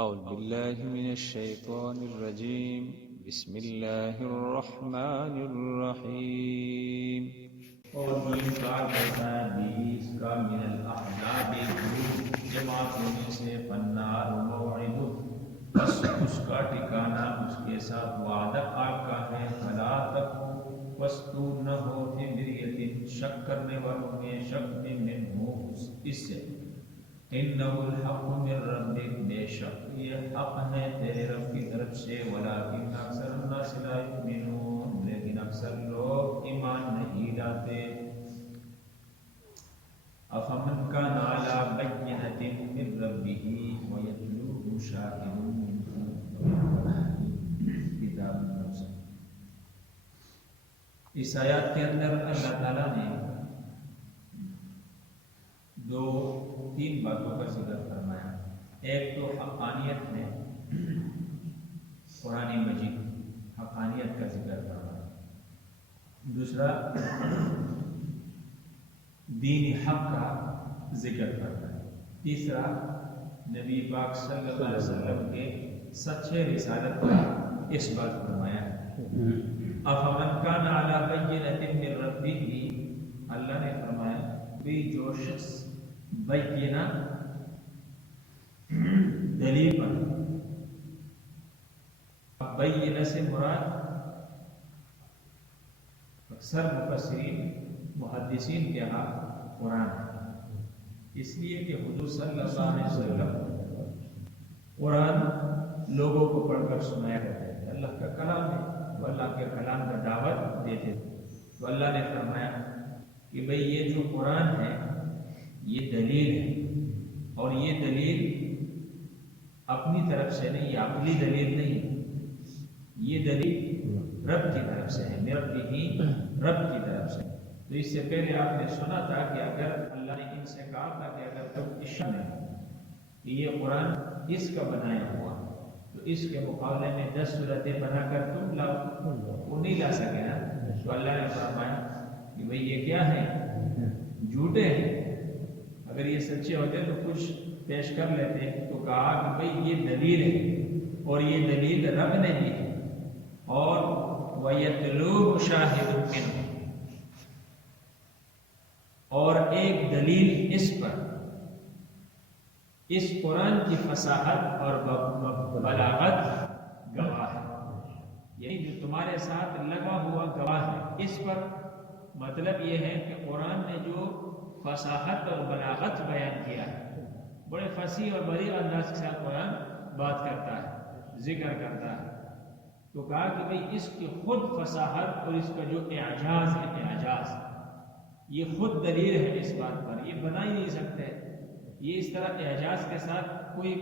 أعوذ بالله من الشيطان الرجيم. بسم الله الرحمن الرحيم. اور یہ کار بتایا بھی اس کا من الاحزاب گروہ جماعتوں میں سے فنار موعد، بس اس کا ٹھکانہ اس کے ساتھ وعدہ آپ کا ہے، فلا تکو وستو نہ ہو فی مریۃ، شک کرنے والوں میں شک میں منہ اس سے، انہ الحق من ربک، بے شک یہ حق ہے تیرے رب کی طرف سے، ولکن اکثر الناس لا یؤمنون، لیکن اکثر لوگ ایمان نہیں لاتے۔ افمن کان علی بینۃ من ربہ ویتلوہ شاہد منہ کتاب موسیٰ۔ اس آیات کے اندر اللہ تعالیٰ نے تین باتوں کا ذکر فرمایا۔ ایک تو حقانیت ہے، قرآن مجید حقانیت کا ذکر فرمایا۔ دوسرا دین حق کا ذکر فرمایا۔ تیسرا نبی پاک صلی اللہ علیہ وسلم کے سچے رسالت کا اس بات فرمایا۔ افمن کان علی بینۃ من ربہ، اللہ نے فرمایا بھی جو شخص بینہ دلیل پر، بینہ سے مراد اکثر مفسرین محدثین کے ہاں قرآن ہے، اس لیے کہ حضور صلی اللہ علیہ وسلم قرآن لوگوں کو پڑھ کر سنایا کرتے تھے، اللہ کا کلام ہے، وہ اللہ کے کلام کا دعوت دیتے تھے۔ تو اللہ نے فرمایا کہ بھئی یہ جو قرآن ہے یہ دلیل ہے، اور یہ دلیل اپنی طرف سے نہیں، یہ عقلی دلیل نہیں، یہ دلیل رب کی طرف سے ہے، رب کی طرف سے۔ تو اس سے پہلے آپ نے سنا تھا کہ اگر اللہ نے ان سے کہا تھا کہ اگر تم عشق میں کہ یہ قرآن اس کا بنایا ہوا تو اس کے مقابلے میں 10 صورتیں بنا کر تم لاؤ، وہ نہیں لا سکے نا۔ تو اللہ نے فرمایا کہ بھئی یہ کیا ہے، جھوٹے ہیں، اگر یہ سچے ہوتے تو کچھ پیش کر لیتے۔ تو کہا کہ بھئی یہ دلیل ہے، اور یہ دلیل رب نے دی ہے، اور وَيَتْلُوهُ شَاهِدٌ مِّنْهُ، اور ایک دلیل اس پر، اس قرآن کی فصاحت اور بلاغت گواہ ہے، یعنی جو تمہارے ساتھ لگا ہوا گواہ ہے اس پر۔ مطلب یہ ہے کہ قرآن نے جو فصاحت اور بلاغت بیان کیا ہے، بڑے فصیح اور بلیغ انداز کے ساتھ قرآن بات کرتا ہے، ذکر کرتا ہے۔ تو کہا کہ بھئی اس کی خود فصاحت اور اس کا جو اعجاز ہے، اعجاز یہ خود دلیل ہے اس بات پر، یہ بنا ہی نہیں سکتے، یہ اس طرح اعجاز کے ساتھ کوئی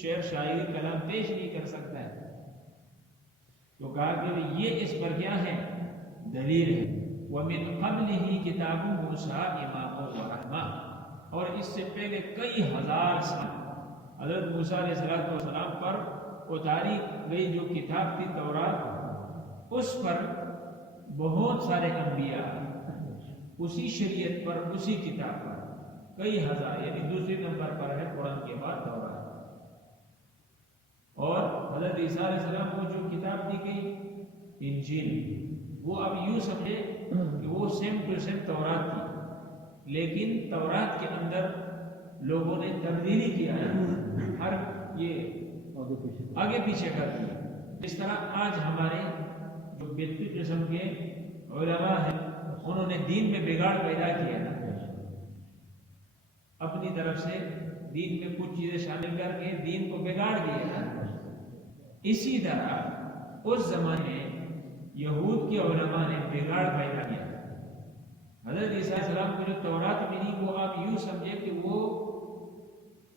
شعر شاعری کلام پیش نہیں کر سکتا ہے۔ تو کہا کہ یہ اس پر کیا ہے، دلیل ہے۔ وَمِن قَبْلِهِ كِتَابُ مُوسَىٰ إِمَامٌ وَرَحْمَةٌ، اور اس سے پہلے کئی ہزار سال حضرت موسیٰ علیہ السلام پر اتاری گئی جو کتاب تھی تورات، اس پر بہت سارے انبیاء اسی شریعت پر، اسی کتاب پر کئی ہزار، یعنی دوسری نمبر پر ہے قرآن کے بعد تورات۔ اور حضرت عیسیٰ علیہ السلام کو جو کتاب دی گئی انجیل، وہ اب یوں سمجھے کہ وہ سیم ٹو سیم تورات تھی، لیکن تورات کے اندر لوگوں نے تبدیلی کیا ہے، ہر یہ آگے پیچھے کر دیا۔ اس طرح آج ہمارے جو بدعی قسم کے علماء ہیں، انہوں نے دین میں بگاڑ پیدا کیا ہے، اپنی طرف سے دین میں کچھ چیزیں شامل کر کے دین کو بگاڑ دیا ہے۔ اسی طرح اس زمانے میں یہود کے علماء نے بگاڑ پیدا کیا۔ حضرت عیسیٰ علیہ السلام کو جو تورات ملی، وہ آپ یوں سمجھے کہ وہ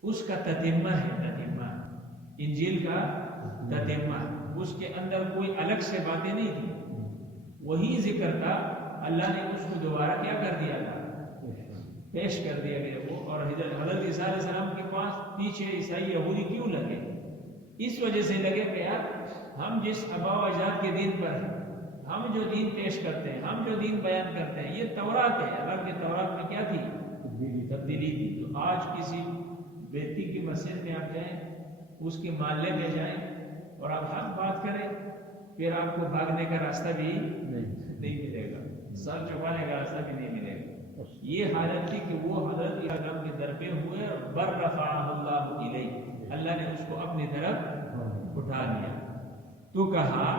اس کا تتمہ ہے، تتمہ انجیل کا تتمہ، اس کے اندر کوئی الگ سے باتیں نہیں تھی، وہی ذکر تھا۔ اللہ نے اس کو دوبارہ کیا کر دیا تھا، پیش کر دیا گیا وہ۔ اور حضرت عیسیٰ علیہ السلام کے پاس پیچھے عیسائی یہودی کیوں لگے؟ اس وجہ سے لگے کہ یار ہم جس آباء و اجداد کے دین پر ہیں، ہم جو دین پیش کرتے ہیں، ہم جو دین بیان کرتے ہیں، یہ تورات ہے، حالانکہ تورات میں کیا تھی، تبدیلی تھی۔ تو آج کسی بیتی کی مسجد میں آپ جائیں اس کے محلے میں جائیں اور آپ حق بات کریں، پھر آپ کو بھاگنے کا راستہ بھی نہیں ملے گا، سر چکانے کا راستہ بھی نہیں ملے گا۔ یہ حالت تھی کہ وہ حضرت اکرم کے در پہ ہوئے اور بر رفعہ اللہ الیہ، اللہ نے اس کو اپنی طرف اٹھا لیا۔ تو کہا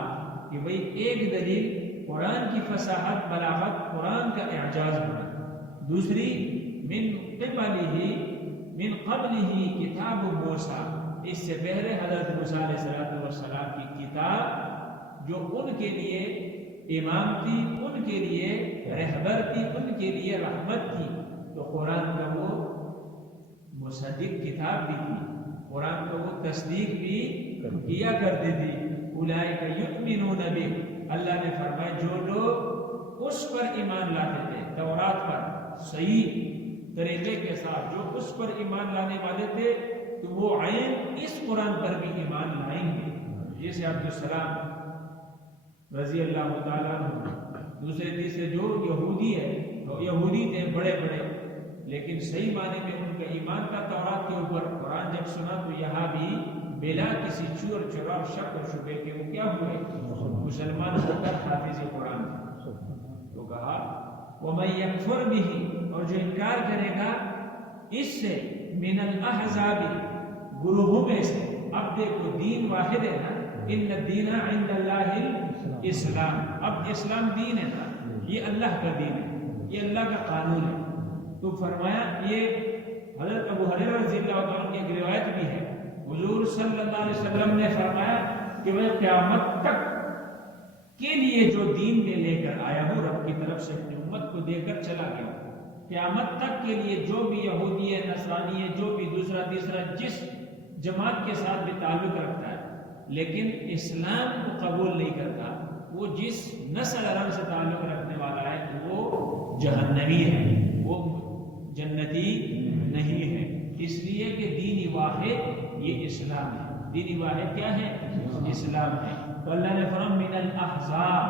کہ بھئی ایک دلیل قرآن کی فصاحت بلاغت، قرآن کا اعجاز ہونا، دوسری من قبلہ کتاب موسیٰ، اس سے پہلے حضرت موسیٰ علیہ السلام کی کتاب جو ان کے لیے امام تھی، ان کے لیے رہبر تھی، ان کے لیے رحمت تھی، تو قرآن کا وہ مصدق کتاب بھی تھی، قرآن کا وہ تصدیق بھی کیا کرتی تھی۔ اولئک یؤمنون بہ، اللہ نے فرمایا جو لوگ اس پر ایمان لاتے تھے، تورات پر صحیح طریقے کے ساتھ، جو اس پر ایمان لانے والے تھے، تو وہ عین اس قرآن پر بھی ایمان لائیں گے۔ جیسے عبدالسلام رضی اللہ تعالیٰ عنہ، دوسرے تیسرے جو یہودی ہے، یہودی تھے بڑے بڑے، لیکن صحیح معنی میں ان کا ایمان کا تورات کے اوپر، قرآن جب سنا تو یہاں بھی بلا کسی چور چرا شک اور شبے کے وہ کیا ہوئے، مسلمان ہو کر حافظ قرآن۔ تو کہا وَمَن يَكْفُرْ بِهِ، اور جو انکار کرے گا اس سے، من الاحزاب، گروہوں میں سے، اب دیکھو دین واحد ہے نا، ان الدین عند اللہ الاسلام، اب اسلام دین ہے نا، یہ اللہ کا دین ہے، یہ اللہ کا قانون ہے۔ تو فرمایا، یہ حضرت ابو ہریرہ رضی اللہ عنہ کی ایک روایت بھی ہے، حضور صلی اللہ علیہ وسلم نے فرمایا کہ وہ قیامت تک کے لیے جو دین میں لے کر آیا ہوں رب کی طرف سے، اپنی امت کو دے کر چلا گیا ہوں، قیامت تک کے لیے جو بھی یہودی ہے، نصرانی ہے، جو بھی دوسرا تیسرا جس جماعت کے ساتھ بھی تعلق رکھتا ہے لیکن اسلام کو قبول نہیں کرتا، وہ جس نسل عرب سے تعلق رکھنے والا ہے تو وہ جہنمی ہے، وہ جنتی نہیں ہے۔ اس لیے کہ دینی واحد یہ اسلام ہے، دینی واحد کیا ہے؟ اسلام ہے۔ تو اللہ نے فرمایا من الاحزاب،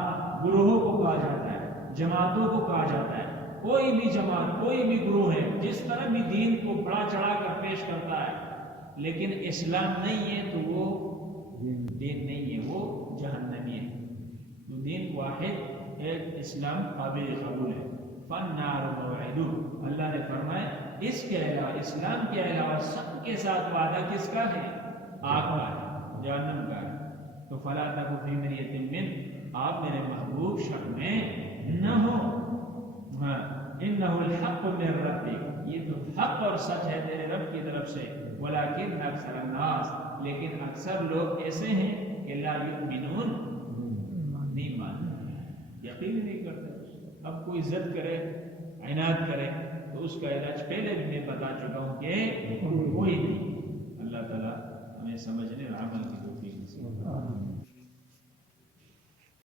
گروہوں کو کہا جاتا ہے، جماعتوں کو کہا جاتا ہے، کوئی بھی جماعت، کوئی بھی گروہ ہے جس طرح بھی دین کو بڑا چڑھا کر پیش کرتا ہے لیکن اسلام نہیں ہے تو وہ دین نہیں ہے، وہ جہنمی ہے۔ تو دین واحد ہے، اسلام قابل قبول ہے۔ فالنار موعدہ، اللہ نے فرمایا اس کے علاوہ، اسلام کے علاوہ سب کے ساتھ وعدہ کس کا ہے؟ آگ کا ہے، جہنم کا ہے۔ تو فلا تک فی مریۃ من، آپ میرے محبوب شک میں نہ ہو، انہ الحق من ربک، یہ تو حق اور سچ ہے تیرے رب کی طرف سے، ولکن اکثر الناس، لیکن اکثر لوگ ایسے ہیں کہ لا یؤمنون، نہیں مانتے، یقین نہیں کرتے۔ اب کوئی ضد کرے، عناد کرے تو اس کا علاج پہلے بھی میں بتا چکا ہوں کہ کوئی نہیں۔ اللہ تعالیٰ ہمیں سمجھنے اور عمل کی توفیق نصیب فرمائے۔